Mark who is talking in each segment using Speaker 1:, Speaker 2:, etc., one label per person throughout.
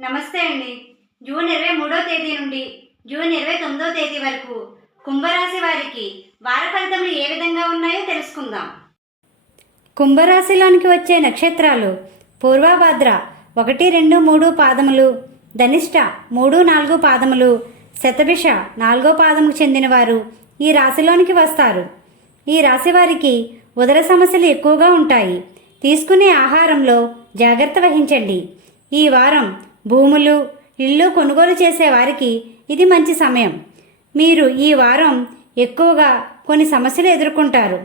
Speaker 1: నమస్తే అండి. జూన్ ఇరవై మూడో తేదీ నుండి జూన్ ఇరవై తొమ్మిదో తేదీ వరకు కుంభరాశి వారికి వార ఫలితములు ఏ విధంగా ఉన్నాయో తెలుసుకుందాం. కుంభరాశిలోనికి వచ్చే నక్షత్రాలు పూర్వభద్ర ఒకటి రెండు మూడు పాదములు ధనిష్ట మూడు నాలుగు పాదములు శతభిష నాలుగో పాదముకు చెందినవారు ఈ రాశిలోనికి వస్తారు. ఈ రాశి వారికి ఉదర సమస్యలు ఎక్కువగా ఉంటాయి. తీసుకునే ఆహారంలో జాగ్రత్త వహించండి. ఈ వారం భూములు ఇల్లు కొనుగోలు చేసేవారికి ఇది మంచి సమయం. మీరు ఈ వారం ఎక్కువగా కొన్ని సమస్యలు ఎదుర్కొంటారు.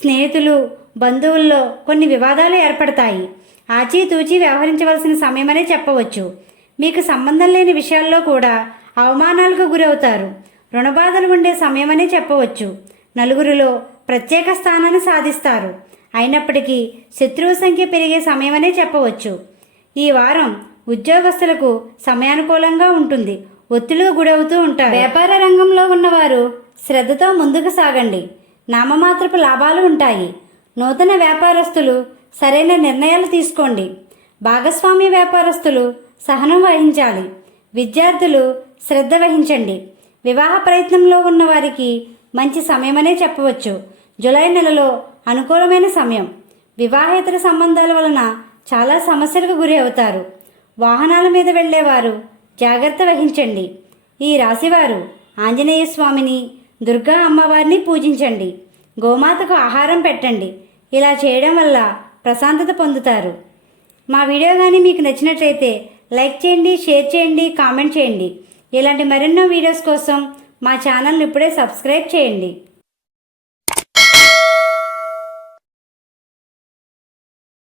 Speaker 1: స్నేహితులు బంధువుల్లో కొన్ని వివాదాలు ఏర్పడతాయి. ఆచితూచి వ్యవహరించవలసిన సమయమనే చెప్పవచ్చు. మీకు సంబంధం లేని విషయాల్లో కూడా అవమానాలకు గురవుతారు. రుణబాధలు ఉండే సమయమనే చెప్పవచ్చు. నలుగురిలో ప్రత్యేక స్థానాన్ని సాధిస్తారు. అయినప్పటికీ శత్రువు సంఖ్య పెరిగే సమయమనే చెప్పవచ్చు. ఈ వారం ఉద్యోగస్తులకు సమయానుకూలంగా ఉంటుంది. ఒత్తిడికి గురవుతూ ఉంటారు. వ్యాపార రంగంలో ఉన్నవారు శ్రద్ధతో ముందుకు సాగండి. నామమాత్రపు లాభాలు ఉంటాయి. నూతన వ్యాపారస్తులు సరైన నిర్ణయాలు తీసుకోండి. భాగస్వామ్య వ్యాపారస్తులు సహనం వహించాలి. విద్యార్థులు శ్రద్ధ వహించండి. వివాహ ప్రయత్నంలో ఉన్న వారికి మంచి సమయమనే చెప్పవచ్చు. జులై నెలలో అనుకూలమైన సమయం. వివాహేతర సంబంధాల వలన చాలా సమస్యలకు గురి అవుతారు. వాహనాల మీద వెళ్ళేవారు. జాగ్రత్త వహించండి. ఈ రాశివారు ఆంజనేయ స్వామిని దుర్గా అమ్మవారిని పూజించండి. గోమాతకు ఆహారం పెట్టండి. ఇలా చేయడం వల్ల ప్రశాంతత పొందుతారు. మా వీడియో కానీ మీకు నచ్చినట్లయితే లైక్ చేయండి షేర్ చేయండి కామెంట్ చేయండి. ఇలాంటి మరెన్నో వీడియోస్ కోసం మా ఛానల్ని ఇప్పుడే సబ్స్క్రైబ్ చేయండి.